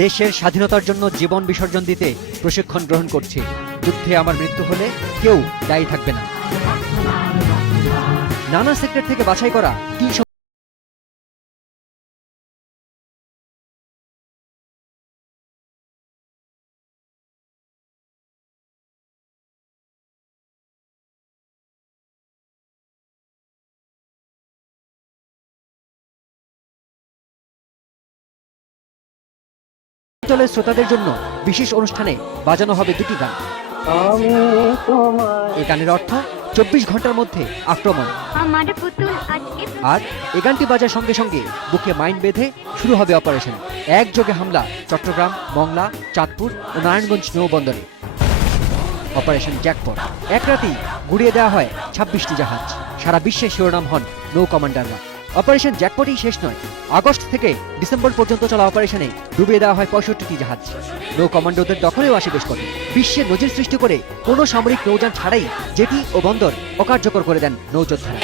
দেশের স্বাধীনতার জন্য জীবন বিসর্জন দিতে প্রশিক্ষণ গ্রহণ করছি। যুদ্ধে আমার মৃত্যু হলে কেউ দায়ী থাকবে না। নানা সেক্টর থেকে বাছাই করা ৩০০ অঞ্চলের শ্রোতাদের জন্য বিশেষ অনুষ্ঠানে বাজানো হবে দুটি গান। এই গানের অর্থ ২৪ ঘন্টার মধ্যে আক্রমণ। আর এই গানটি বাজার সঙ্গে সঙ্গে বুকে মাইন বেঁধে শুরু হবে অপারেশন। একযোগে হামলা চট্টগ্রাম, মংলা, চাঁদপুর ও নারায়ণগঞ্জ নৌবন্দরে। Operation jackpot. এক রাতেই গুড়িয়ে দেওয়া হয় ২৬টি জাহাজ। সারা বিশ্বে শিরোনাম হন নৌ কমান্ডাররা। অপারেশন জ্যাকপটই শেষ নয়। আগস্ট থেকে ডিসেম্বর পর্যন্ত চলা অপারেশনে ডুবিয়ে দেওয়া হয় ৬৫টি জাহাজ। নৌ কমান্ডোদের দখলেও আসে বেশ কটি। বিশ্বে নজির সৃষ্টি করে কোনো সামরিক নৌযান ছাড়াই জেটি ও বন্দর অকার্যকর করে দেন নৌযোদ্ধারা।